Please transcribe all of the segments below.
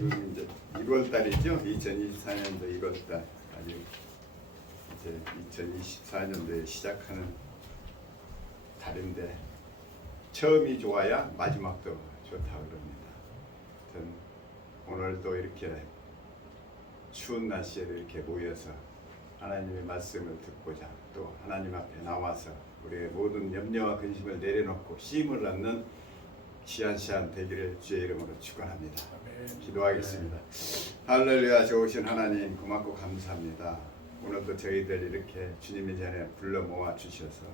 지금 이제 1월 달이죠. 2024년도 1월 달. 아직 이제 2024년도에 시작하는 달인데 처음이 좋아야 마지막도 좋다고 그럽니다. 전 오늘도 이렇게 추운 날씨에 이렇게 모여서 하나님의 말씀을 듣고자 또 하나님 앞에 나와서 우리의 모든 염려와 근심을 내려놓고 쉼을 얻는 귀한 시간 되기를 주의 이름으로 축원합니다. 기도하겠습니다. 할렐루야. 좋으신 하나님 고맙고 감사합니다. 오늘도 저희들 이렇게 주님의 전에 불러 모아 주셔서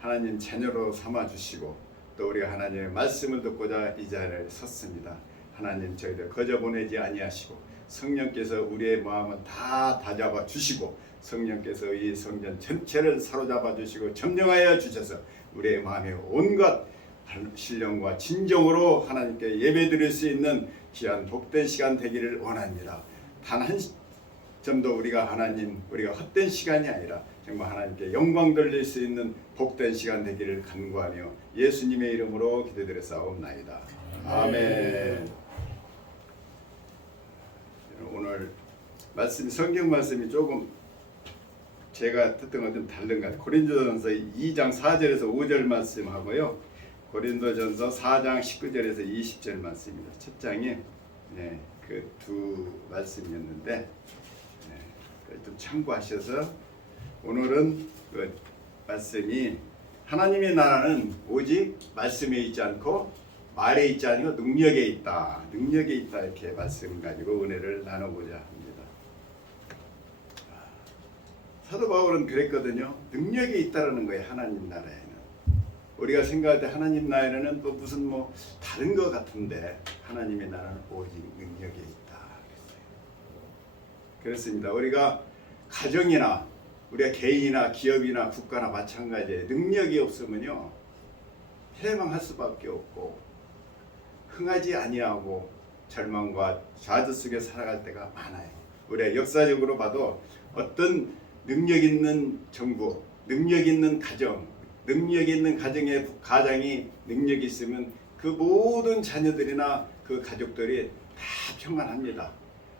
하나님 자녀로 삼아 주시고 또 우리가 하나님의 말씀을 듣고자 이 자리에 섰습니다. 하나님 저희들 거저 보내지 아니하시고 성령께서 우리의 마음을 다 다잡아 주시고 성령께서 이 성전 전체를 사로잡아 주시고 점령하여 주셔서 우리의 마음에 온갖 신령과 진정으로 하나님께 예배드릴 수 있는 귀한 복된 시간 되기를 원합니다. 단 한 점도 우리가 헛된 시간이 아니라 정말 하나님께 영광 돌릴 수 있는 복된 시간 되기를 간구하며 예수님의 이름으로 기도드렸사옵나이다. 아멘. 오늘 성경 말씀이 조금 제가 듣던 것 좀 다른 것 같아요. 고린도전서 2장 4절에서 5절 말씀하고요. 고린도전서 4장 19절에서 20절 말씀입니다. 첫 장이 그 두 말씀이었는데 좀 참고하셔서 오늘은 그 말씀이 하나님의 나라는 오직 말씀에 있지 않고 말에 있지 않고 능력에 있다. 능력에 있다 이렇게 말씀 가지고 은혜를 나누고자 합니다. 사도 바울은 그랬거든요. 능력이 있다라는 거예요. 하나님 나라에는. 우리가 생각할 때 하나님 나라에는 또 무슨 다른 것 같은데 하나님의 나라는 오직 능력에 있다. 그렇습니다. 우리가 가정이나 우리가 개인이나 기업이나 국가나 마찬가지예요. 능력이 없으면요 해방할 수밖에 없고 흥하지 아니하고 절망과 좌절 속에 살아갈 때가 많아요. 우리가 역사적으로 봐도 어떤 능력 있는 정부, 능력 있는 가정, 능력 있는 가장이 능력이 있으면 그 모든 자녀들이나 그 가족들이 다 평안합니다.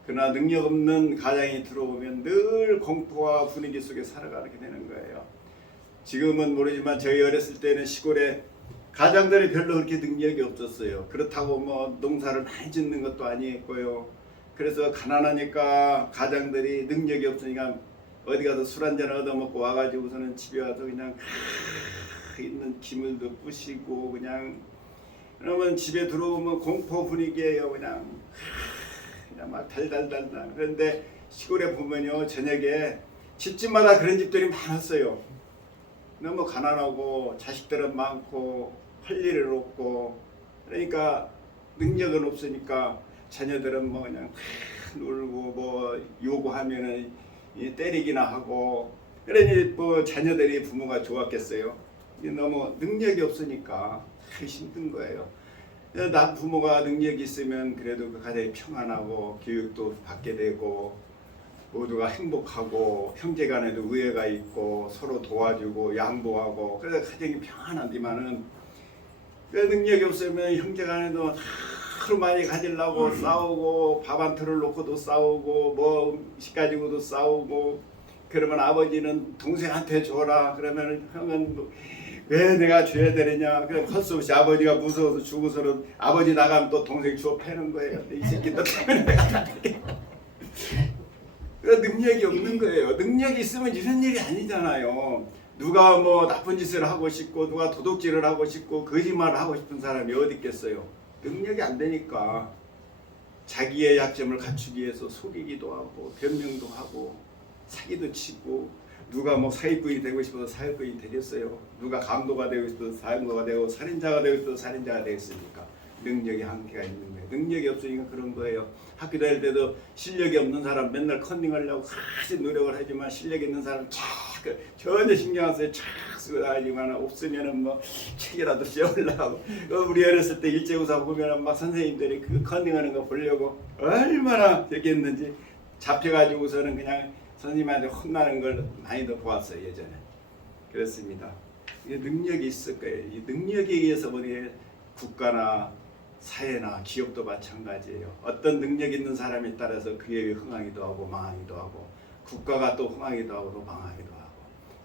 그러나 능력 없는 가장이 들어오면 늘 공포와 분위기 속에 살아가게 되는 거예요. 지금은 모르지만 저희 어렸을 때는 시골에 가장들이 별로 그렇게 능력이 없었어요. 그렇다고 농사를 많이 짓는 것도 아니었고요. 그래서 가난하니까 가장들이 능력이 없으니까 어디 가서 술 한잔 얻어먹고 와가지고서는 집에 와서 그냥 있는 기물도 부시고 그냥 그러면 집에 들어오면 공포 분위기예요. 그냥 막 달달달달. 그런데 시골에 보면요 저녁에 집집마다 그런 집들이 많았어요. 너무 가난하고 자식들은 많고 할 일은 없고 그러니까 능력은 없으니까 자녀들은 그냥 놀고 요구하면은 때리기나 하고 그러니 자녀들이 부모가 좋았겠어요. 너무 능력이 없으니까 힘든 거예요. 남 부모가 능력이 있으면 그래도 그 가정이 평안하고 교육도 받게 되고 모두가 행복하고 형제간에도 우애가 있고 서로 도와주고 양보하고 그래서 가정이 평안하지만은 그 능력이 없으면 형제간에도 하루 많이 가지려고 싸우고 밥 한 톨을 놓고도 싸우고 음식 가지고도 싸우고 그러면 아버지는 동생한테 줘라 그러면 형은 왜 내가 줘야 되느냐. 그래 할 수 없이 아버지가 무서워서 주고서는 아버지 나가면 또 동생 주워 패는 거예요. 이 새끼들 때문에 내가 능력이 없는 거예요. 능력이 있으면 이런 일이 아니잖아요. 누가 나쁜 짓을 하고 싶고 누가 도둑질을 하고 싶고 거짓말을 하고 싶은 사람이 어디 있겠어요. 능력이 안 되니까 자기의 약점을 갖추기 위해서 속이기도 하고 변명도 하고 사기도 치고 누가 사기꾼이 되고 싶어서 사기꾼이 되겠어요. 누가 강도가 되고 싶어서 강도가 되고 살인자가 되고 싶어서 살인자가 되겠습니까? 능력이 한계가 있는 거예요. 능력이 없으니까 그런 거예요. 학교 다닐 때도 실력이 없는 사람 맨날 컨닝하려고 같이 노력을 하지만 실력 있는 사람 전혀 신경 안 써요. 쓰고 다니지만 없으면은 책이라도 씌우려고. 우리 어렸을 때 일제우사 보면은 선생님들이 그 컨닝하는 거 보려고 얼마나 되겠는지 잡혀가지고서는 그냥 선생님한테 혼나는 걸 많이도 보았어요 예전에. 그렇습니다. 이게 능력이 있을 거예요. 이 능력에 의해서 우리 국가나 사회나 기업도 마찬가지예요. 어떤 능력 있는 사람에 따라서 기업이 흥하기도 하고 망하기도 하고 국가가 또 흥하기도 하고 또 망하기도 하고.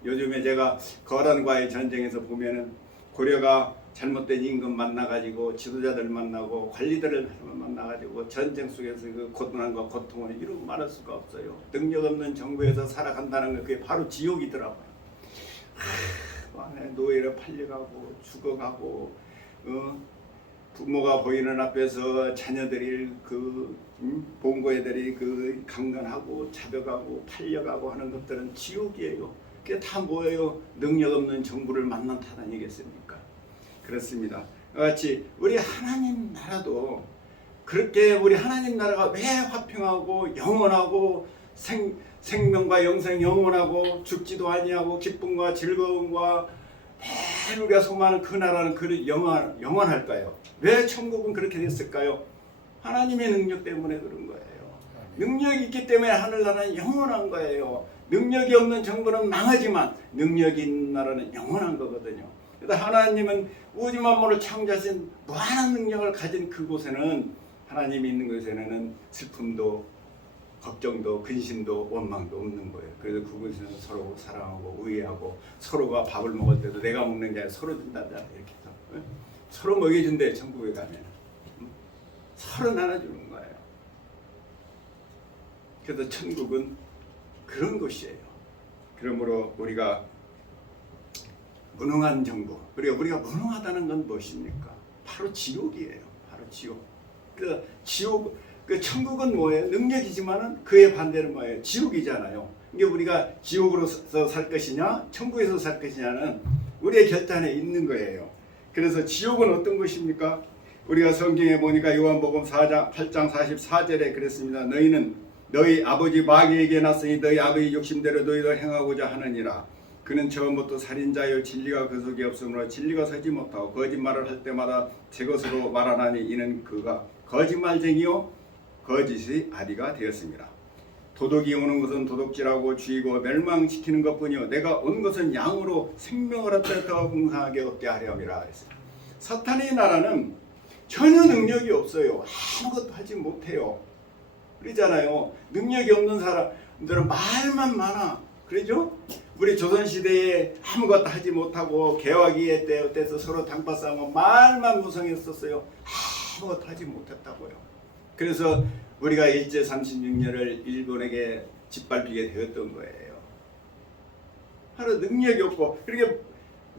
요즘에 제가 거란과의 전쟁에서 보면은 고려가 잘못된 임금 만나가지고 지도자들 만나고 관리들을 만나가지고 전쟁 속에서 그 고난과 고통을 이루고 말할 수가 없어요. 능력 없는 정부에서 살아간다는 건 그게 바로 지옥이더라고요. 노예로 팔려가고 죽어가고 부모가 보이는 앞에서 자녀들이 본고애들이 강간하고 잡혀가고 팔려가고 하는 것들은 지옥이에요. 그게 다 뭐예요? 능력 없는 정부를 만난다는 얘기겠습니까? 그렇습니다. 같이 우리 하나님 나라도 그렇게 우리 하나님 나라가 왜 화평하고 영원하고 생명과 영생 영원하고 죽지도 아니하고 기쁨과 즐거움과 늘 우리가 소망하는 그 나라는 영원할까요? 왜 천국은 그렇게 됐을까요? 하나님의 능력 때문에 그런 거예요. 능력이 있기 때문에 하늘나라는 영원한 거예요. 능력이 없는 정부는 망하지만 능력이 있는 나라는 영원한 거거든요. 그래서 하나님은 우주 만물을 창조하신 무한한 능력을 가진 그곳에는 하나님이 있는 곳에는 슬픔도 걱정도 근심도 원망도 없는 거예요. 그래서 그곳에는 서로 사랑하고 의해하고 서로가 밥을 먹을 때도 내가 먹는 게 아니라 서로 준다잖아. 이렇게 해서 서로 먹여준대. 천국에 가면 서로 나눠주는 거예요. 그래서 천국은 그런 곳이에요. 그러므로 우리가 무능한 정부, 우리가 무능하다는 건 무엇입니까? 바로 지옥이에요. 바로 지옥. 그 천국은 뭐예요? 능력이지만은 그의 반대는 뭐예요? 지옥이잖아요. 이게 우리가 지옥으로서 살 것이냐, 천국에서 살 것이냐는 우리의 결단에 있는 거예요. 그래서 지옥은 어떤 것입니까? 우리가 성경에 보니까 요한복음 8장 44절에 그랬습니다. 너희는 너희 아버지 마귀에게 났으니 너희 아버지 욕심대로 너희도 행하고자 하느니라. 그는 처음부터 살인자여 진리가 그 속에 없으므로 진리가 서지 못하고 거짓말을 할 때마다 제 것으로 말하나니 이는 그가 거짓말쟁이요 거짓의 아비가 되었습니다. 도둑이 오는 것은 도둑질하고 죽이고 멸망시키는 것뿐이요 내가 온 것은 양으로 생명을 얻되 더 풍성하게 얻게 하려 함이라 했습니다. 사탄의 나라는 전혀 능력이 없어요. 아무것도 하지 못해요. 그러잖아요. 능력이 없는 사람들은 말만 많아. 그러죠? 우리 조선시대에 아무것도 하지 못하고 개화기에 때에서 서로 당파 싸우고 말만 무성했었어요. 아무것도 하지 못했다고요. 그래서 우리가 일제 36년을 일본에게 짓밟히게 되었던 거예요. 하루 능력이 없고 그렇게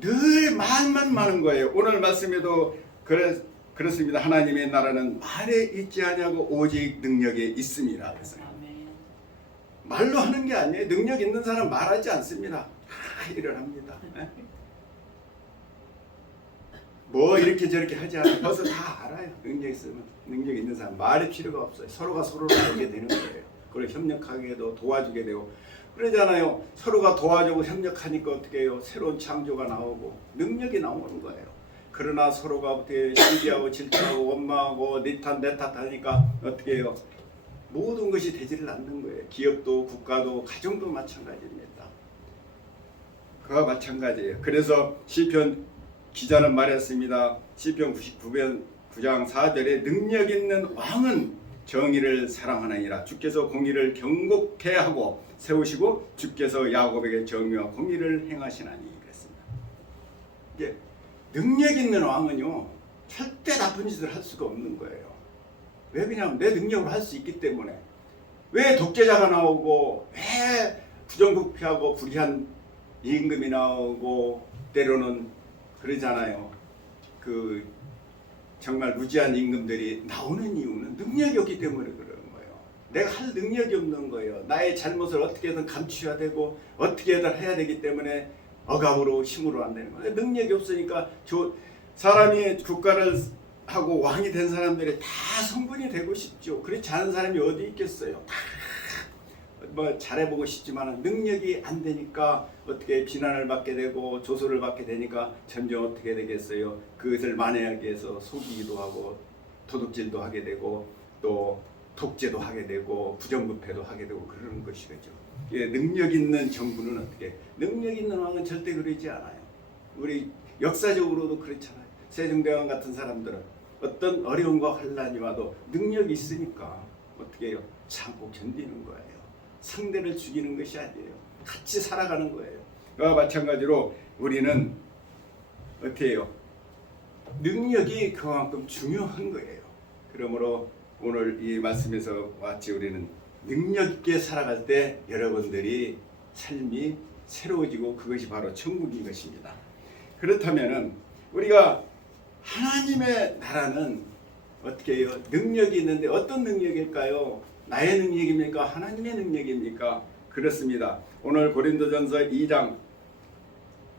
늘 말만 많은 거예요. 오늘 말씀에도 그렇습니다. 하나님의 나라는 말에 있지 아니하고 오직 능력에 있습니다. 그래서 말로 하는 게 아니에요. 능력 있는 사람 말하지 않습니다. 다 일을 합니다. 뭐 이렇게 저렇게 하지 않아요. 벌써 다 알아요. 능력 있으면. 능력 있는 사람 말이 필요가 없어요. 서로가 서로를 알게 되는 거예요. 그걸 협력하게도 도와주게 되고 그러잖아요. 서로가 도와주고 협력하니까 어떻게 해요? 새로운 창조가 나오고 능력이 나오는 거예요. 그러나 서로가 어떻게 시기하고 질투하고 원망하고 네 탓 내 탓 하니까 어떻게 해요? 모든 것이 되지를 않는 거예요. 기업도 국가도 가정도 마찬가지입니다. 그와 마찬가지예요. 그래서 시편 기자는 말했습니다. 시편 99편 9장 4절에 능력 있는 왕은 정의를 사랑하느니라. 주께서 공의를 경고케 하고 세우시고 주께서 야곱에게 정의와 공의를 행하시나니 그랬습니다. 이게 능력 있는 왕은요 절대 나쁜 짓을 할 수가 없는 거예요. 왜? 그냥 내 능력으로 할 수 있기 때문에. 왜 독재자가 나오고 왜 부정부패하고 불의한 임금이 나오고 때로는 그러잖아요. 정말 무지한 임금들이 나오는 이유는 능력이 없기 때문에 그런 거예요. 내가 할 능력이 없는 거예요. 나의 잘못을 어떻게든 감추어야 되고 어떻게든 해야 되기 때문에 억압으로 힘으로 안 되는 거예요. 능력이 없으니까 사람이 국가를 하고 왕이 된 사람들이 다 성분이 되고 싶죠. 그렇지 않은 사람이 어디 있겠어요. 다 뭐 잘해보고 싶지만 능력이 안 되니까 어떻게 비난을 받게 되고 조소를 받게 되니까 점점 어떻게 되겠어요. 그것을 만회하기 위해서 속이기도 하고 도둑질도 하게 되고 또 독재도 하게 되고 부정부패도 하게 되고 그러는 것이겠죠. 능력 있는 정부는 어떻게 능력 있는 왕은 절대 그러지 않아요. 우리 역사적으로도 그렇잖아요. 세종대왕 같은 사람들은 어떤 어려움과 환난이 와도 능력이 있으니까 어떻게 해요? 참고 견디는 거예요. 상대를 죽이는 것이 아니에요. 같이 살아가는 거예요. 그와 마찬가지로 우리는 어떻게 해요? 능력이 그만큼 중요한 거예요. 그러므로 오늘 이 말씀에서 같이 우리는 능력 있게 살아갈 때 여러분들이 삶이 새로워지고 그것이 바로 천국인 것입니다. 그렇다면은 우리가 하나님의 나라는 어떻게 해요? 능력이 있는데 어떤 능력일까요? 나의 능력입니까? 하나님의 능력입니까? 그렇습니다. 오늘 고린도전서 2장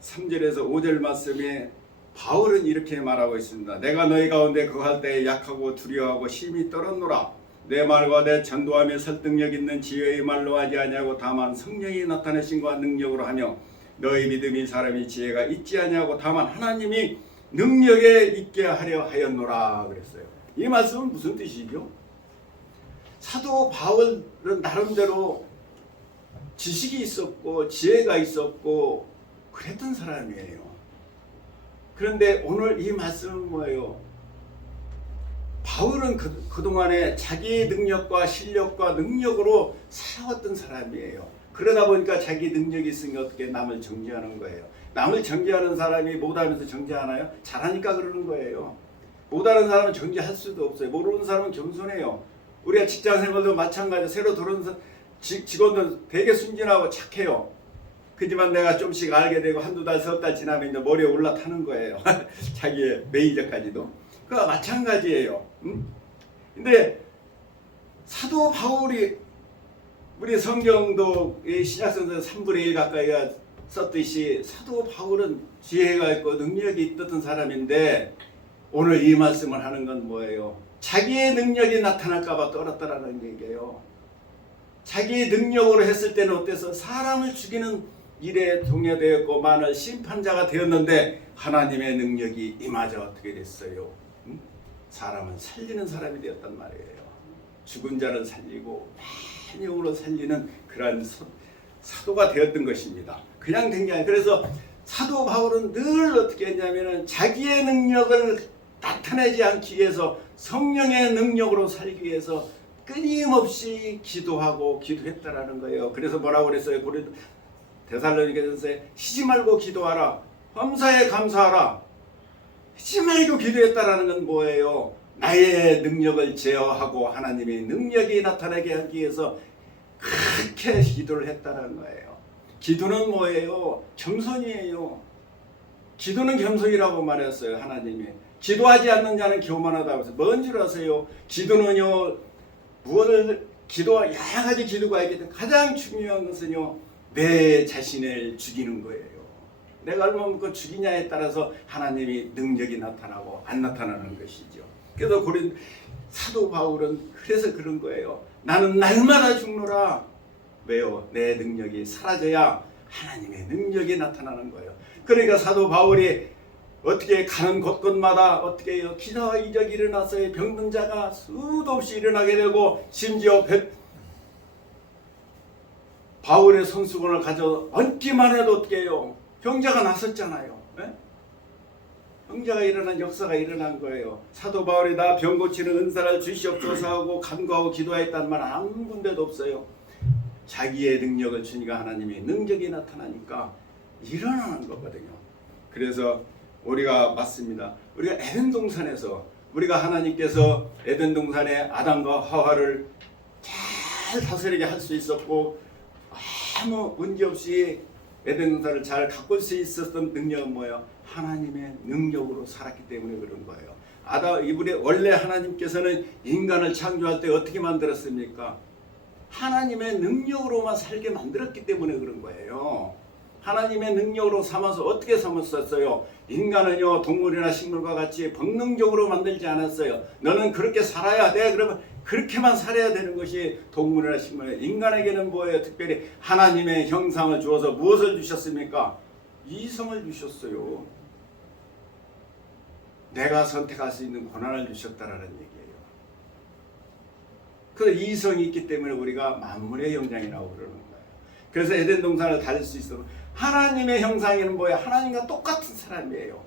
3절에서 5절 말씀에 바울은 이렇게 말하고 있습니다. 내가 너희 가운데 거할 때에 약하고 두려워하고 심히 떨었노라. 내 말과 내 전도하며 설득력 있는 지혜의 말로 하지 아니하고 다만 성령이 나타내신과 능력으로 하며 너희 믿음이 사람이 지혜가 있지 아니하고 다만 하나님이 능력에 있게 하려 하였노라 그랬어요. 이 말씀은 무슨 뜻이죠? 사도 바울은 나름대로 지식이 있었고 지혜가 있었고 그랬던 사람이에요. 그런데 오늘 이 말씀은 뭐예요? 바울은 그동안에 자기의 능력과 실력과 능력으로 살아왔던 사람이에요. 그러다 보니까 자기 능력이 있으니까 어떻게 남을 정죄하는 거예요. 남을 정죄하는 사람이 못하면서 정죄하나요? 잘하니까 그러는 거예요. 못하는 사람은 정죄할 수도 없어요. 모르는 사람은 겸손해요. 우리가 직장생활도 마찬가지로 새로 들어온 직원들 되게 순진하고 착해요. 그지만 내가 좀씩 알게 되고 한두 달, 석 달 지나면 이제 머리에 올라타는 거예요. 자기의 매니저까지도. 그와 마찬가지예요. 근데 사도 바울이 우리 성경도 신약성서 3분의 1 가까이가 썼듯이 사도 바울은 지혜가 있고 능력이 있던 사람인데 오늘 이 말씀을 하는 건 뭐예요? 자기의 능력이 나타날까 봐 떨었다라는 얘기예요. 자기의 능력으로 했을 때는 어때서 사람을 죽이는 일에 동요되었고 많은 심판자가 되었는데 하나님의 능력이 임하자 어떻게 됐어요? 사람은 살리는 사람이 되었단 말이에요. 죽은 자를 살리고 만용으로 살리는 그러한 사도가 되었던 것입니다. 그냥 된 게 아니에요. 그래서 사도 바울은 늘 어떻게 했냐면은 자기의 능력을 나타내지 않기 위해서 성령의 능력으로 살기 위해서 끊임없이 기도하고 기도했다라는 거예요. 그래서 뭐라고 그랬어요? 데살로니가전서에 쉬지 말고 기도하라. 범사에 감사하라. 쉬지 말고 기도했다라는 건 뭐예요? 나의 능력을 제어하고 하나님의 능력이 나타나게 하기 위해서 그렇게 기도를 했다는 거예요. 기도는 뭐예요? 겸손이에요. 기도는 겸손이라고 말했어요. 하나님이. 기도하지 않는 자는 교만하다고 해서 뭔 줄 아세요? 기도는요. 무엇을 여러 가지 기도가 있기 때문에 가장 중요한 것은요. 내 자신을 죽이는 거예요. 내가 얼마만큼 죽이냐에 따라서 하나님이 능력이 나타나고 안 나타나는 것이죠. 그래서 사도 바울은 그래서 그런 거예요. 나는 날마다 죽노라. 왜요? 내 능력이 사라져야 하나님의 능력이 나타나는 거예요. 그러니까 사도 바울이 어떻게 가는 곳곳마다 어떻게 해요? 기사와 이적이 일어났어요. 병든 자가 수도 없이 일어나게 되고 심지어 바울의 손수건을 가져 얹기만 해도 어떻게 해요? 병자가 났었잖아요. 네? 병자가 일어난 역사가 일어난 거예요. 사도 바울이 나 병 고치는 은사를 주시옵소서 하고 간구하고 기도했다는 말 아무 군데도 없어요. 자기의 능력을 주니까 하나님의 능력이 나타나니까 일어나는 거거든요. 그래서 우리가 맞습니다. 우리가 에덴 동산에서 우리가 하나님께서 에덴 동산에 아담과 하와를 잘 다스리게 할 수 있었고 아무 문제 없이 에덴 동산을 잘 가꿀 수 있었던 능력은 뭐예요? 하나님의 능력으로 살았기 때문에 그런 거예요. 이분이 원래 하나님께서는 인간을 창조할 때 어떻게 만들었습니까? 하나님의 능력으로만 살게 만들었기 때문에 그런 거예요. 하나님의 능력으로 삼아서 어떻게 삼았었어요? 인간은요 동물이나 식물과 같이 본능적으로 만들지 않았어요. 너는 그렇게 살아야 돼. 그러면 그렇게만 살아야 되는 것이 동물이나 식물이에요. 인간에게는 뭐예요? 특별히 하나님의 형상을 주어서 무엇을 주셨습니까? 이성을 주셨어요. 내가 선택할 수 있는 권한을 주셨다라는 얘기예요. 그 이성이 있기 때문에 우리가 만물의 영장이라고 그러는 거예요. 그래서 에덴 동산을 다닐 수 있어요. 하나님의 형상에는 뭐예요? 하나님과 똑같은 사람이에요.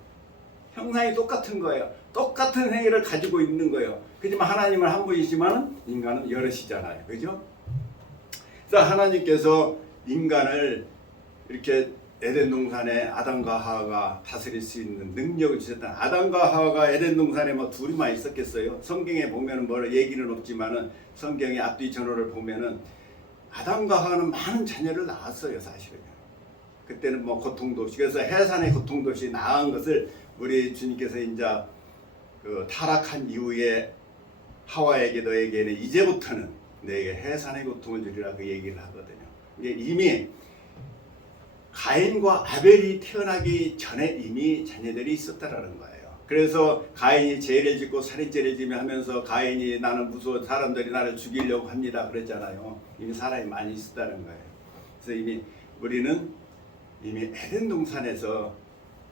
형상이 똑같은 거예요. 똑같은 행위를 가지고 있는 거예요. 그렇지만 하나님은 한 분이지만 인간은 여럿이잖아요. 그죠? 그래서 하나님께서 인간을 이렇게 에덴 동산에 아담과 하와가 다스릴 수 있는 능력을 주셨다. 아담과 하와가 에덴 동산에 뭐 둘이만 있었겠어요? 성경에 보면은 뭐 얘기는 없지만은 성경의 앞뒤 전후를 보면은 아담과 하와는 많은 자녀를 낳았어요, 사실은. 그때는 뭐 고통도 없이, 그래서 해산의 고통도 없이 낳은 것을 우리 주님께서 이제 그 타락한 이후에 하와에게 너에게는 이제부터는 내게 해산의 고통을 주리라 그 얘기를 하거든요. 이미 가인과 아벨이 태어나기 전에 이미 자녀들이 있었다라는 거예요. 그래서 가인이 죄를 짓고 살인죄를 지며 하면서 가인이 나는 무서워 사람들이 나를 죽이려고 합니다 그랬잖아요. 이미 사람이 많이 있었다는 거예요. 그래서 이미 우리는 이미 에덴 동산에서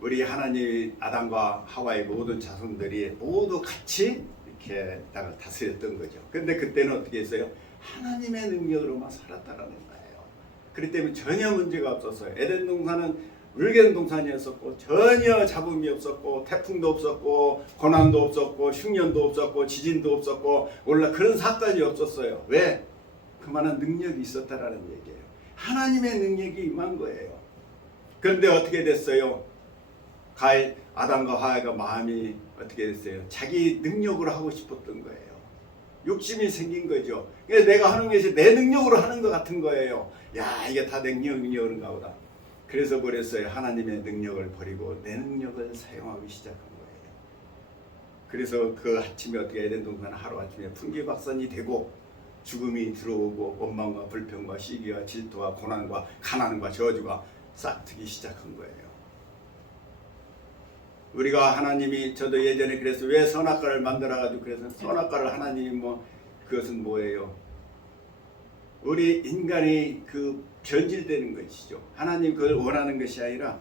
우리 하나님 아담과 하와의 모든 자손들이 모두 같이 이렇게 땅을 다스렸던 거죠. 근데 그때는 어떻게 했어요? 하나님의 능력으로만 살았다라는 거예요. 그렇기 때문에 전혀 문제가 없었어요. 에덴 동산은 물견 동산이었었고 전혀 잡음이 없었고 태풍도 없었고 고난도 없었고 흉년도 없었고 지진도 없었고 원래 그런 사건이 없었어요. 왜? 그만한 능력이 있었다라는 얘기예요. 하나님의 능력이 임한 거예요. 그런데 어떻게 됐어요? 아담과 하와가 마음이 어떻게 됐어요? 자기 능력으로 하고 싶었던 거예요. 욕심이 생긴 거죠. 내가 하는 것이 내 능력으로 하는 것 같은 거예요. 야, 이게 다 내 능력인가 보다. 그래서 버렸어요. 하나님의 능력을 버리고 내 능력을 사용하기 시작한 거예요. 그래서 그 아침에 어떻게 에덴 동산 하루아침에 풍기박산이 되고 죽음이 들어오고 원망과 불평과 시기와 질투와 고난과 가난과 저주가 싹트기 시작한 거예요. 우리가 하나님이 저도 예전에 그래서 왜 선악과를 만들어가지고 그래서 선악과를 하나님이 뭐 그것은 뭐예요? 우리 인간이 그 변질되는 것이죠. 하나님 그걸 원하는 것이 아니라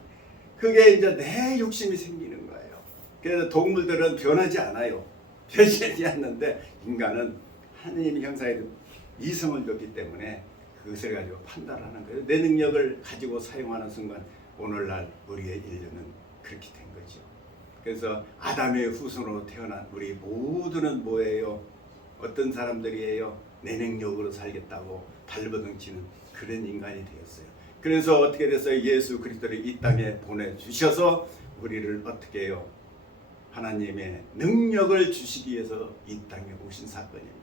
그게 이제 내 욕심이 생기는 거예요. 그래서 동물들은 변하지 않아요. 변하지 않는데 인간은 하나님의 형상에 이성을 줬기 때문에 그것을 가지고 판단하는 거예요. 내 능력을 가지고 사용하는 순간 오늘날 우리의 인류는 그렇게 된 거죠. 그래서 아담의 후손으로 태어난 우리 모두는 뭐예요? 어떤 사람들이에요? 내 능력으로 살겠다고 발버둥치는 그런 인간이 되었어요. 그래서 어떻게 됐어요? 예수 그리스도를 이 땅에 보내주셔서 우리를 어떻게 해요? 하나님의 능력을 주시기 위해서 이 땅에 오신 사건입니다.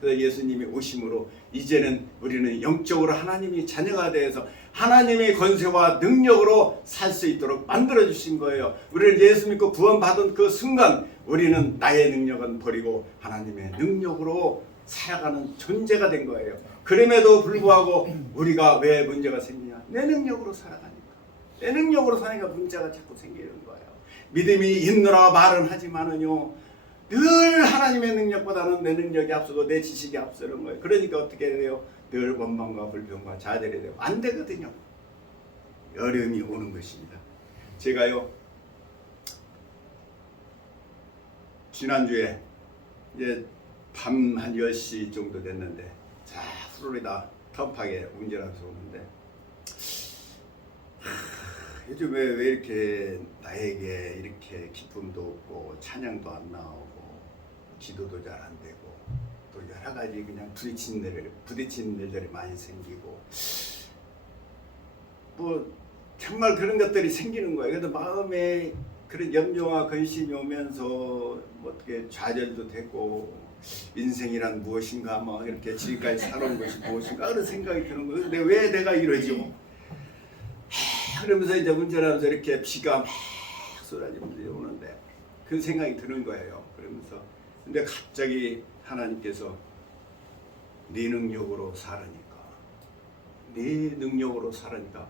그래서 예수님이 오심으로 이제는 우리는 영적으로 하나님이 자녀가 되어서 하나님의 권세와 능력으로 살 수 있도록 만들어주신 거예요. 우리는 예수 믿고 구원받은 그 순간 우리는 나의 능력은 버리고 하나님의 능력으로 살아가는 존재가 된 거예요. 그럼에도 불구하고 우리가 왜 문제가 생기냐? 내 능력으로 살아가니까. 내 능력으로 사니까 문제가 자꾸 생기는 거예요. 믿음이 있느라 말은 하지만은요, 늘 하나님의 능력보다는 내 능력이 앞서고 내 지식이 앞서는 거예요. 그러니까 어떻게 돼요? 늘 원망과 불평과 좌절이 되고 안 되거든요. 어려움이 오는 것입니다. 제가요, 지난주에 이제 밤 한 10시 정도 됐는데 자 플로리다 텀팍에 운전하면서 오는데 요즘 왜 이렇게 나에게 이렇게 기쁨도 없고 찬양도 안 나오고 기도도 잘 안 되고 또 여러 가지 그냥 부딪히는 일들이 많이 생기고 뭐 정말 그런 것들이 생기는 거예요. 그래서 마음에 그런 염려와 근심이 오면서 뭐 어떻게 좌절도 되고 인생이란 무엇인가 뭐 이렇게 지금까지 살아온 것이 무엇인가 그런 생각이 드는 거예요. 근데 왜 내가 이러지? 그러면서 이제 운전하면서 이렇게 비가 막 쏟아지면서 오는데 그 생각이 드는 거예요. 그러면서 근데 갑자기 하나님께서 네 능력으로 살으니까 네 능력으로 살으니까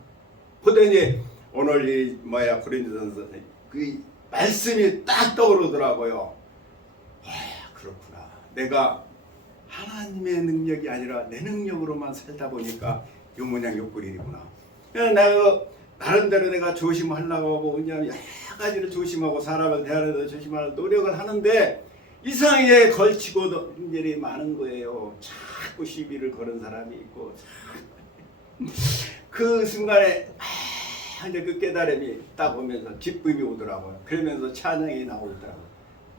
그때 오늘 이 고린도전서 그 말씀이 딱 떠오르더라고요. 그렇구나. 내가 하나님의 능력이 아니라 내 능력으로만 살다 보니까 요 모양 요 꼴이구나. 내가 나름대로 내가 조심하려고 하고 그냥 여러 가지를 조심하고 사람을 대하는 데 조심하는 노력을 하는데 이상하게 걸치고 일이 많은 거예요. 자꾸 시비를 거는 사람이 있고 그 순간에 이제 그 깨달음이 딱 오면서 기쁨이 오더라고요. 그러면서 찬양이 나오더라고요.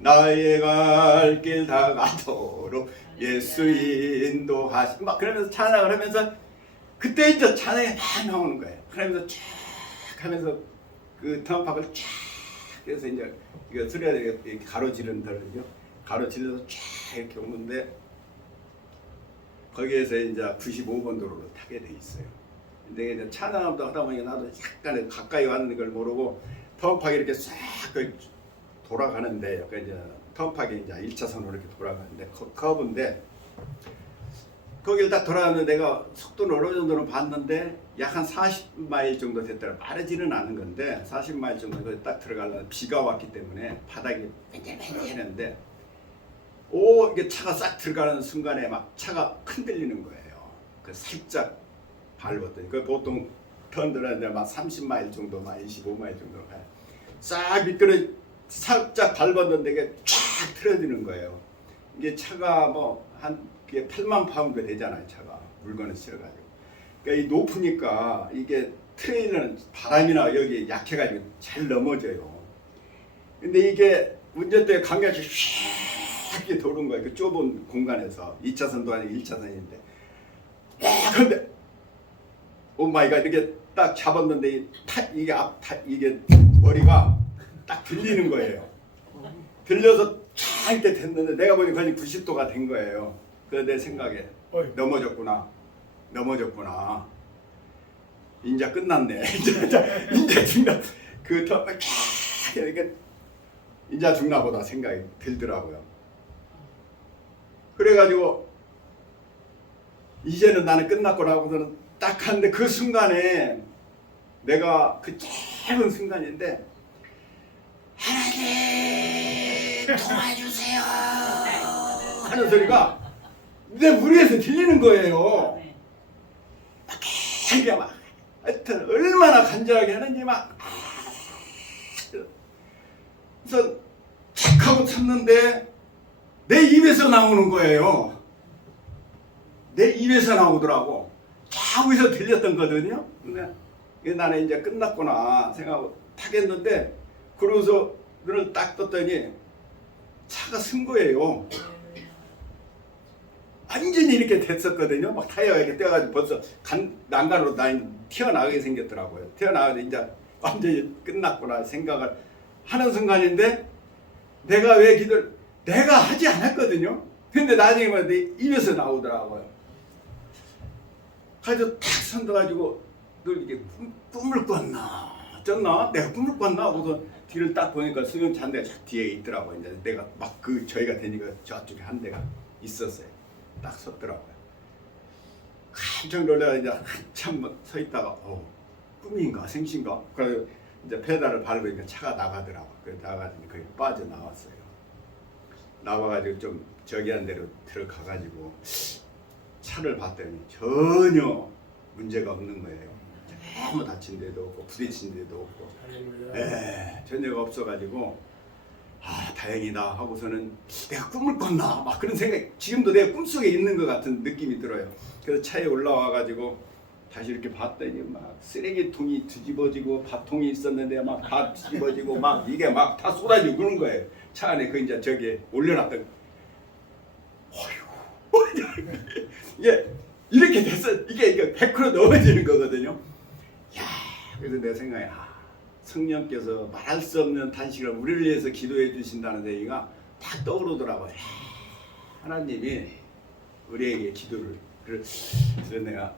나의 갈 길 다 가도록 예수 인도하시 막 그러면서 찬양을 하면서 그때 이제 찬양이 막 나오는 거예요. 그러면서 쫙 하면서 그 턴팍을 쫙 해서 이제 이거 수레를 이렇게 가로지르는 거든요. 가로질러서 쫙 이렇게 오는데 거기에서 이제 95번 도로로 타게 돼 있어요. 근데 이제 찬양도 하다 보니까 나도 약간 가까이 왔는 걸 모르고 턴팍이 이렇게 싹 돌아가는데 이제 턴팍이 이제 1차선으로 이렇게 돌아가는데 커브인데 거기를 딱 돌아가는데 내가 속도는 어느 정도는 봤는데 약 한 40마일 정도 됐더라. 빠르지는 않은 건데 40마일 정도 딱 들어가려면 비가 왔기 때문에 바닥이 뺀질뺀질했는데 이게 차가 싹 들어가는 순간에 막 차가 흔들리는 거예요. 그 살짝 밟았더니 그 보통 턴들은 막 30마일 정도, 막 25마일 정도 가요. 싹 미끄러 살짝 밟았는데 이게 쫙 틀어지는 거예요. 이게 차가 뭐 한 8만 파운드 되잖아요. 차가 물건을 실어가지고. 그러니까 이 높으니까 이게 트레일러는 바람이나 여기 약해가지고 잘 넘어져요. 근데 이게 운전대에 감겨서 휙 도는 거예요. 그 좁은 공간에서 2차선도 아니고 1차선인데. 그런데 오마이갓 이렇게 딱 잡았는데 이게 머리가 딱 들리는 거예요. 들려서 쫙 이렇게 됐는데 내가 보니까 거의 90도가 된 거예요. 그래서 내 생각에 넘어졌구나. 이제 끝났네. 이제 죽나. 그 턱을 쫙 이렇게 이제 죽나 보다 생각이 들더라고요. 그래가지고 이제는 나는 끝났구나 하고서는 딱 하는데 그 순간에 내가 그 짧은 순간인데 하나님 도와주세요 하는 소리가 내 무리에서 들리는 거예요. 이게 막 하여튼 얼마나 간절하게 하는지 막 그래서 탁 하고 쳤는데 내 입에서 나오는 거예요. 내 입에서 나오더라고. 좌우에서 들렸던 거거든요. 근데 나는 이제 끝났구나 생각하고 타겠는데 그러고서 눈을 딱 떴더니 차가 쓴 거예요. 완전히 이렇게 됐었거든요. 막 타이어가 이렇게 떼어가지고 벌써 난간으로 튀어나가게 생겼더라고요. 튀어나가서 이제 완전히 끝났구나 생각을 하는 순간인데 내가 왜 기도를 내가 하지 않았거든요. 근데 나중에 보면 내 입에서 나오더라고요. 그래서 탁 선둬가지고 너 이게 꿈을 꿨나 쪘나 내가 꿈을 꿨나 하고서 뒤를 딱 보니까 수영차 한 대가 저 뒤에 있더라고요. 이제 내가 막 그 저희가 되니까 저쪽에 한 대가 있었어요. 딱 섰더라고요. 깜짝 놀라서 이제 한참 서 있다가 꿈인가 생신가 그래서 이제 페달을 밟으니까 차가 나가더라고요. 그래서 나가더니 거기 빠져나왔어요. 나와가지고 좀 저기 한 데로 들어가가지고 차를 봤더니 전혀 문제가 없는 거예요. 아무 다친 데도 없고 부딪힌 데도 없고 전혀가 없어가지고 다행이다 하고서는 내가 꿈을 꿨나 막 그런 생각이 지금도 내 꿈속에 있는 것 같은 느낌이 들어요. 그래서 차에 올라와가지고 다시 이렇게 봤더니 막 쓰레기통이 뒤집어지고 밥통이 있었는데 막 다 뒤집어지고 막 이게 막 다 쏟아지고 그런 거예요. 차 안에 그 이제 저기 올려놨던 이게 이렇게 돼서 이게 100% 넘어지는 거거든요. 야, 그래서 내 생각에 성령께서 말할 수 없는 탄식을 우리를 위해서 기도해 주신다는 얘기가 딱 떠오르더라고요. 하나님이 우리에게 기도를 그래서 내가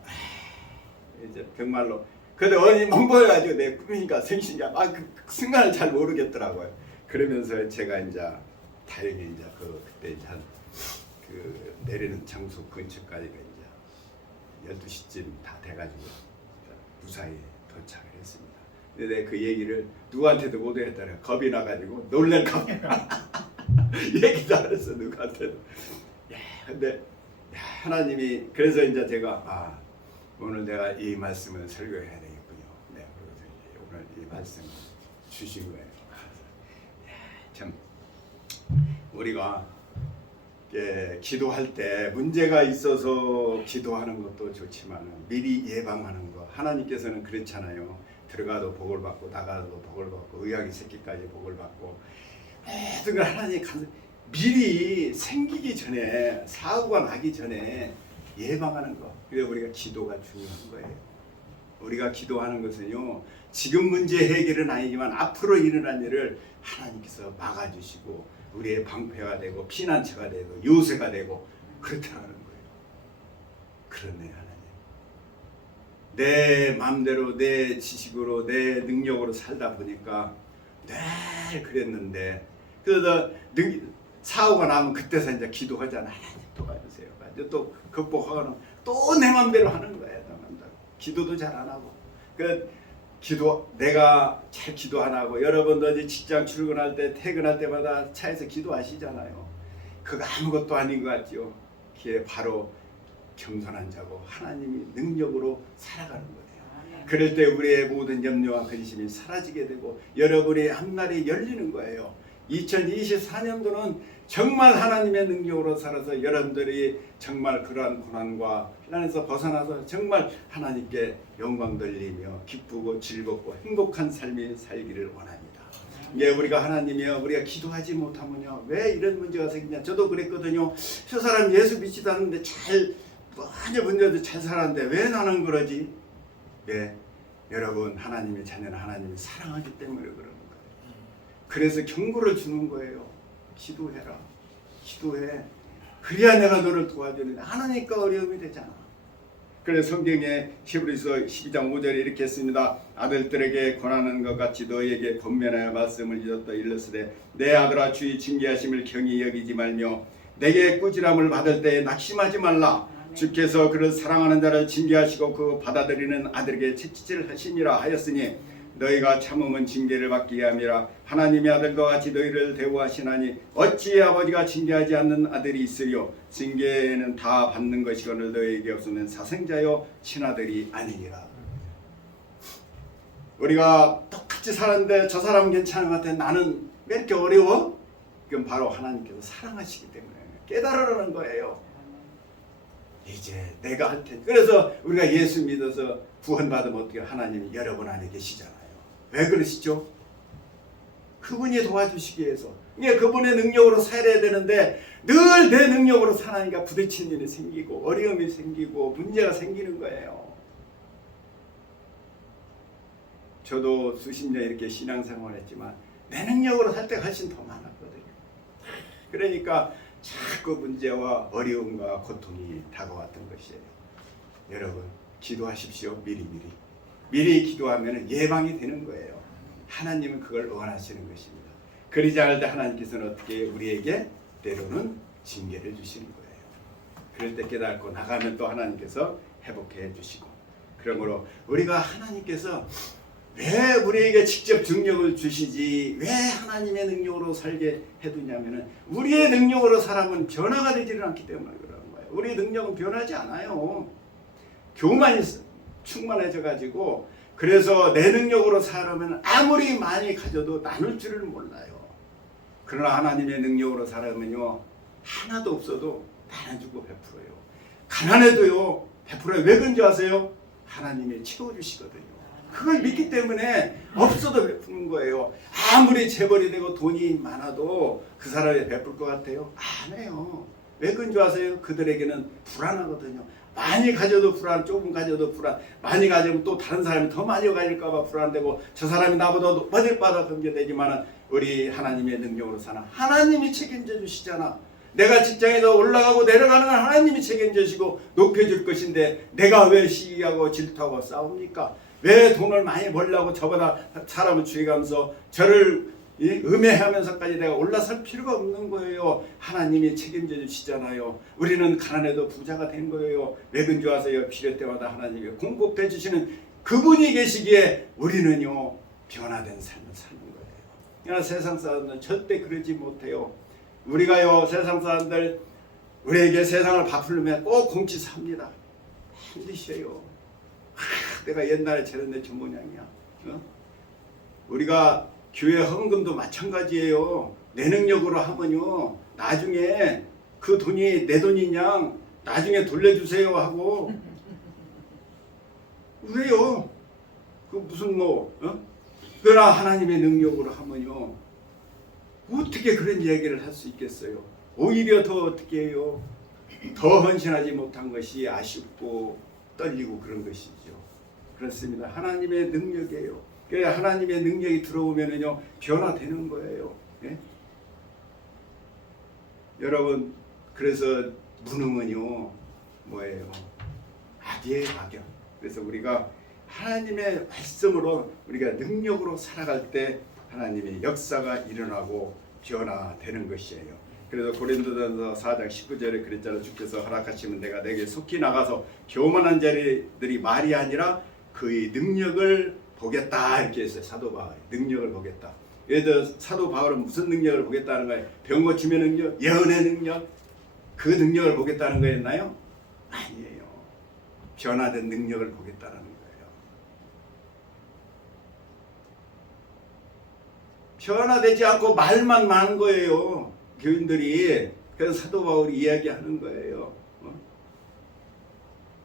이제 정말로 근데 어디 멍보여가지고 내 꿈이니까 생신이야 그 순간을 잘 모르겠더라고요. 그러면서 제가 이제 다행히 이제 그때 이제 그 내리는 장소 근처까지가 이제 12시쯤 다 돼가지고 무사히 도착을 했습니다. 근데 내가 그 얘기를 누구한테도 못 했더라. 겁이 나가지고 놀랄까봐 얘기도 안 했어 누구한테도. 근데 하나님이 그래서 이제 제가 오늘 내가 이 말씀을 설교해야 되겠군요. 네, 그래서 오늘 이 말씀을 주신 거예요. 참 우리가 기도할 때 문제가 있어서 기도하는 것도 좋지만 미리 예방하는 거 하나님께서는 그렇잖아요. 들어가도 복을 받고 나가도 복을 받고 의학이 새끼까지 복을 받고 모든 걸 하나님이 미리 생기기 전에, 사고가 나기 전에 예방하는 거. 그래서 우리가 기도가 중요한 거예요. 우리가 기도하는 것은요, 지금 문제 해결은 아니지만 앞으로 일어난 일을 하나님께서 막아주시고 우리의 방패가 되고 피난처가 되고 요새가 되고 그렇다는 거예요. 그러네 하나님. 내 마음대로 내 지식으로 내 능력으로 살다 보니까 늘 그랬는데, 그래서 사고가 나면 그때서 이제 기도하잖아. 하나님 도와주세요. 이제 또 극복하고는 또 내 마음대로 하는 거예요. 기도도 잘 안 하고. 내가 잘 기도 안 하고, 여러분도 이제 직장 출근할 때 퇴근할 때마다 차에서 기도하시잖아요. 그거 아무것도 아닌 것 같죠. 그게 바로 겸손한 자고 하나님이 능력으로 살아가는 거예요. 그럴 때 우리의 모든 염려와 근심이 사라지게 되고 여러분의 한날이 열리는 거예요. 2024년도는 정말 하나님의 능력으로 살아서 여러분들이 정말 그러한 고난과 피난에서 벗어나서 정말 하나님께 영광 돌리며 기쁘고 즐겁고 행복한 삶이 살기를 원합니다. 예, 우리가 하나님이여, 우리가 기도하지 못하면요, 왜 이런 문제가 생기냐. 저도 그랬거든요. 저 사람 예수 믿지도 않는데 많이 문제도 잘 살았는데 왜 나는 그러지? 네, 여러분, 하나님의 자녀는 하나님이 사랑하기 때문에 그러는 거예요. 그래서 경고를 주는 거예요. 기도해라. 기도해. 그래야 내가 너를 도와주는데 안 하니까 어려움이 되잖아. 그래서 성경에 히브리서 12장 5절에 이렇게 했습니다. 아들들에게 권하는 것 같이 너희에게 권면하여 말씀을 잊었다 일렀으되 내 아들아 주의 징계하심을 경히 여기지 말며 내게 꾸지람을 받을 때에 낙심하지 말라. 주께서 그를 사랑하는 자를 징계하시고 그 받아들이는 아들에게 채찍질 하시니라 하였으니 너희가 참으면 징계를 받기 함이라. 하나님의 아들과 같이 너희를 대우하시나니 어찌 아버지가 징계하지 않는 아들이 있으리요. 징계는 다 받는 것이거늘 너희에게 없으면 사생자요 친아들이 아니니라. 우리가 똑같이 살았는데 저 사람은 괜찮은 것 같아, 나는 왜 이렇게 어려워? 그건 바로 하나님께서 사랑하시기 때문에 깨달으라는 거예요. 이제 내가 할 테니. 그래서 우리가 예수 믿어서 구원받으면 어떻게, 하나님이 여러분 안에 계시잖아요. 왜 그러시죠? 그분이 도와주시기 위해서. 이게 그분의 능력으로 살아야 되는데 늘 내 능력으로 살아니까 부딪히는 일이 생기고 어려움이 생기고 문제가 생기는 거예요. 저도 수십 년 이렇게 신앙생활을 했지만 내 능력으로 살 때가 훨씬 더 많았거든요. 그러니까 자꾸 문제와 어려움과 고통이 다가왔던 것이에요. 여러분, 기도하십시오. 미리 기도하면 예방이 되는 거예요. 하나님은 그걸 원하시는 것입니다. 그러지 않을 때 하나님께서는 어떻게 우리에게 때로는 징계를 주시는 거예요. 그럴 때 깨닫고 나가면 또 하나님께서 회복해 주시고, 그러므로 우리가 하나님께서 왜 우리에게 직접 능력을 주시지, 왜 하나님의 능력으로 살게 해두냐면은 우리의 능력으로 사람은 변화가 되지를 않기 때문에 그러는 거예요. 우리의 능력은 변하지 않아요. 교만이 충만해져 가지고, 그래서 내 능력으로 살아면 아무리 많이 가져도 나눌 줄을 몰라요. 그러나 하나님의 능력으로 살아면요, 하나도 없어도 나눠주고 베풀어요. 가난해도요 베풀어요. 왜 그런지 아세요? 하나님이 채워주시거든요. 그걸 믿기 때문에 없어도 베푸는 거예요. 아무리 재벌이 되고 돈이 많아도 그 사람이 베풀 것 같아요? 안 해요. 왜 그런 줄 아세요? 그들에게는 불안하거든요. 많이 가져도 불안, 조금 가져도 불안, 많이 가지면 또 다른 사람이 더 많이 가질까 봐 불안되고, 저 사람이 나보다 높아질 바다 경계되지만은 우리 하나님의 능력으로 사나 하나님이 책임져 주시잖아. 내가 직장에서 올라가고 내려가는 건 하나님이 책임져 주시고 높여줄 것인데 내가 왜 시기하고 질투하고 싸웁니까? 왜 돈을 많이 벌려고 저보다 사람을 죽여가면서 저를 음해하면서까지 내가 올라설 필요가 없는 거예요. 하나님이 책임져 주시잖아요. 우리는 가난해도 부자가 된 거예요. 왜 그런 줄 아세요? 필요 때마다 하나님이 공급해 주시는 그분이 계시기에 우리는요 변화된 삶을 사는 거예요. 그러나 세상 사람들은 절대 그러지 못해요. 우리가요 세상 사람들, 우리에게 세상을 바꾸려면 꼭 공치 삽니다. 힘드셔요. 내가 옛날에 저런데 저 모양이야. 우리가 교회 헌금도 마찬가지예요. 내 능력으로 하면요 나중에 그 돈이 내 돈이냐 나중에 돌려주세요 하고. 왜요? 그 무슨 그러나 하나님의 능력으로 하면요 어떻게 그런 이야기를 할 수 있겠어요? 오히려 더 어떻게 해요? 더 헌신하지 못한 것이 아쉽고 떨리고 그런 것이죠. 그렇습니다. 하나님의 능력이에요. 그래 하나님의 능력이 들어오면은요 변화되는 거예요. 예? 여러분 그래서 무능은요 뭐예요? 악의 악역. 그래서 우리가 하나님의 말씀으로 우리가 능력으로 살아갈 때 하나님의 역사가 일어나고 변화되는 것이에요. 그래서 고린도전서 4장 19절에 그랬잖아요. 주께서 허락하시면 내가 내게 속히 나가서 교만한 자들이 말이 아니라 그의 능력을 보겠다 이렇게 했어요. 사도 바울이 능력을 보겠다. 예를 들어 사도 바울은 무슨 능력을 보겠다는 거예요? 병 고침의 능력, 예언의 능력, 그 능력을 보겠다는 거였나요? 아니에요. 변화된 능력을 보겠다는 거예요. 변화되지 않고 말만 많은 거예요. 교인들이. 그래서 사도 바울이 이야기하는 거예요.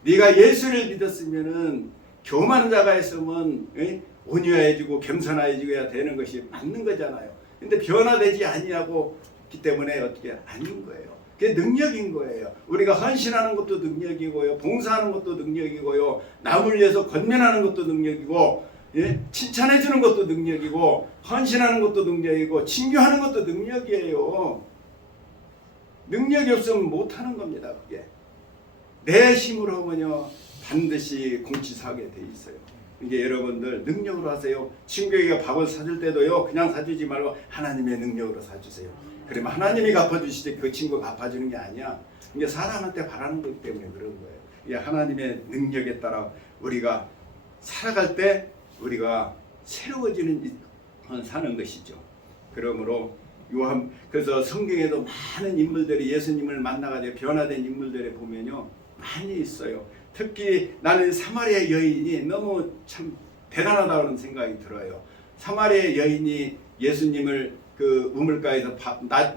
네가 예수를 믿었으면은 교만한 자가 있으면 온유해지고 겸손해져야 되는 것이 맞는 거잖아요. 근데 변화되지 아니하고 기 때문에 어떻게 아닌 거예요. 그게 능력인 거예요. 우리가 헌신하는 것도 능력이고요. 봉사하는 것도 능력이고요. 남을 위해서 권면하는 것도 능력이고 칭찬해 주는 것도 능력이고 헌신하는 것도 능력이고 친교하는 것도 능력이에요. 능력이 없으면 못하는 겁니다. 그게 내 힘으로 하면요 반드시 공치사하게 돼 있어요. 이게 여러분들 능력으로 하세요. 친구에게 밥을 사줄 때도요 그냥 사주지 말고 하나님의 능력으로 사주세요. 그러면 하나님이 갚아주시지 그 친구가 갚아주는 게 아니야. 이게 사람한테 바라는 거기 때문에 그런 거예요. 이게 하나님의 능력에 따라 우리가 살아갈 때 우리가 새로워지는 사는 것이죠. 그러므로 그래서 성경에도 많은 인물들이 예수님을 만나가지고 변화된 인물들에 보면요 많이 있어요. 특히 나는 사마리아 여인이 너무 참 대단하다는 생각이 들어요. 사마리아 여인이 예수님을 그 우물가에서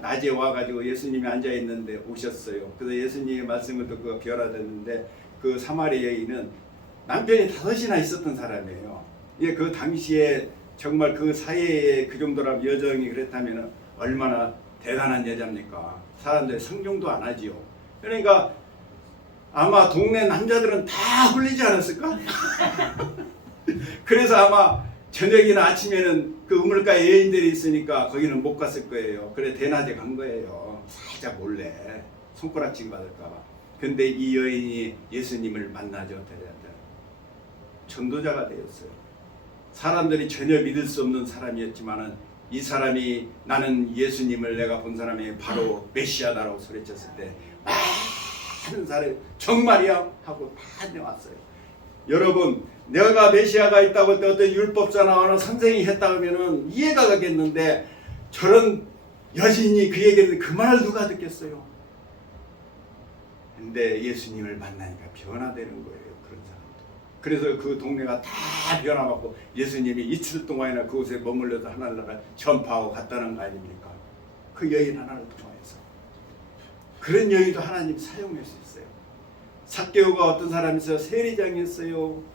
낮에 와가지고 예수님이 앉아 있는데 오셨어요. 그래서 예수님의 말씀을 듣고 변화됐는데 그 사마리아 여인은 남편이 5이나 있었던 사람이에요. 예, 그 당시에 정말 그 사회에 그 정도라면 여정이 그랬다면 얼마나 대단한 여자입니까? 사람들이 성경도 안 하지요. 그러니까 아마 동네 남자들은 다 홀리지 않았을까? 그래서 아마 저녁이나 아침에는 그 우물가에 여인들이 있으니까 거기는 못 갔을 거예요. 그래 대낮에 간 거예요. 살짝 몰래 손가락질 받을까 봐. 근데 이 여인이 예수님을 만나죠. 전도자가 되었어요. 사람들이 전혀 믿을 수 없는 사람이었지만은 이 사람이 나는 예수님을 내가 본 사람이 바로 메시아다라고 소리쳤을 때 많은 사람이 정말이야 하고 다 내왔어요. 여러분 내가 메시아가 있다고 할 때 어떤 율법사나 어느 선생이 했다 하면은 이해가 가겠는데 저런 여신이 그 얘기를 그 말을 누가 듣겠어요? 근데 예수님을 만나니까 변화되는 거예요. 그런 사람도. 그래서 그 동네가 다 변화받고 예수님이 이틀 동안이나 그곳에 머물러서 하나님을 전파하고 갔다는 거 아닙니까? 그 여인 하나를 통해서. 그런 여인도 하나님 사용할 수 있어요. 삭개오가 어떤 사람이었어요? 세리장이었어요.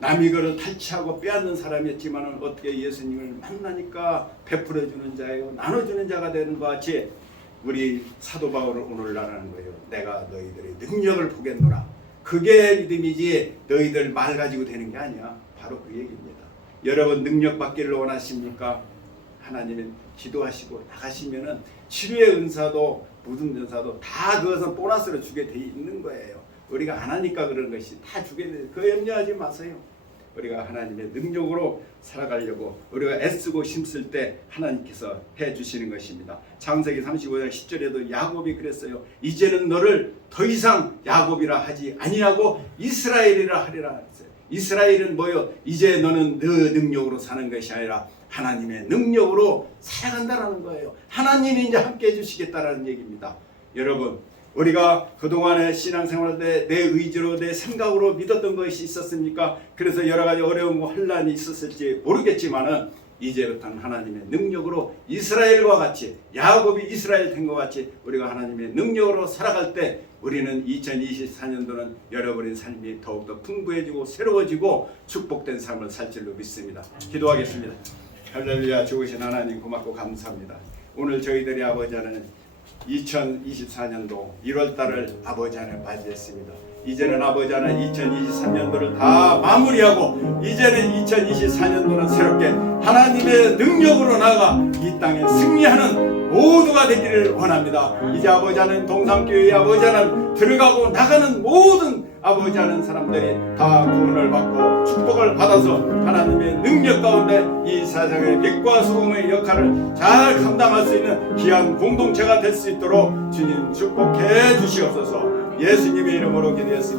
남이 그를 탈취하고 빼앗는 사람이었지만 어떻게 예수님을 만나니까 베풀어주는 자예요. 나눠주는 자가 되는 것 같이 우리 사도 바울은 오늘날하는 거예요. 내가 너희들의 능력을 보겠노라. 그게 믿음이지 너희들 말 가지고 되는 게 아니야. 바로 그 얘기입니다. 여러분 능력 받기를 원하십니까? 하나님은 기도하시고 나가시면은 치료의 은사도 모든 은사도 다 그것은 보너스로 주게 돼 있는 거예요. 우리가 안 하니까 그런 것이 다 주게 돼. 그 염려하지 마세요. 우리가 하나님의 능력으로 살아가려고 우리가 애쓰고 힘쓸 때 하나님께서 해주시는 것입니다. 창세기 35장 10절에도 야곱이 그랬어요. 이제는 너를 더 이상 야곱이라 하지 아니하고 이스라엘이라 하리라 했어요. 이스라엘은 뭐요? 이제 너는 너 능력으로 사는 것이 아니라 하나님의 능력으로 살아간다는 거예요. 하나님이 이제 함께 해주시겠다라는 얘기입니다. 여러분 우리가 그동안에 신앙생활할 때 내 의지로 내 생각으로 믿었던 것이 있었습니까? 그래서 여러 가지 어려운 혼란이 있었을지 모르겠지만은 이제부터는 하나님의 능력으로 이스라엘과 같이 야곱이 이스라엘 된 것 같이 우리가 하나님의 능력으로 살아갈 때 우리는 2024년도는 여러분의 삶이 더욱더 풍부해지고 새로워지고 축복된 삶을 살 줄로 믿습니다. 기도하겠습니다. 할렐루야. 좋으신 하나님 고맙고 감사합니다. 오늘 저희들이 아버지 하나님 2024년도 1월달을 아버지 하나님 맞이했습니다. 이제는 아버지 하나님 2023년도를 다 마무리하고 이제는 2024년도는 새롭게 하나님의 능력으로 나아가 이 땅에 승리하는 모두가 되기를 원합니다. 이제 아버지 하나님 동산교회에 아버지 하나님 들어가고 나가는 모든 아버지 하는 사람들이 다 구원을 받고 축복을 받아서 하나님의 능력 가운데 이 세상의 빛과 소금의 역할을 잘 감당할 수 있는 귀한 공동체가 될 수 있도록 주님 축복해 주시옵소서. 예수님의 이름으로 기도했습니다.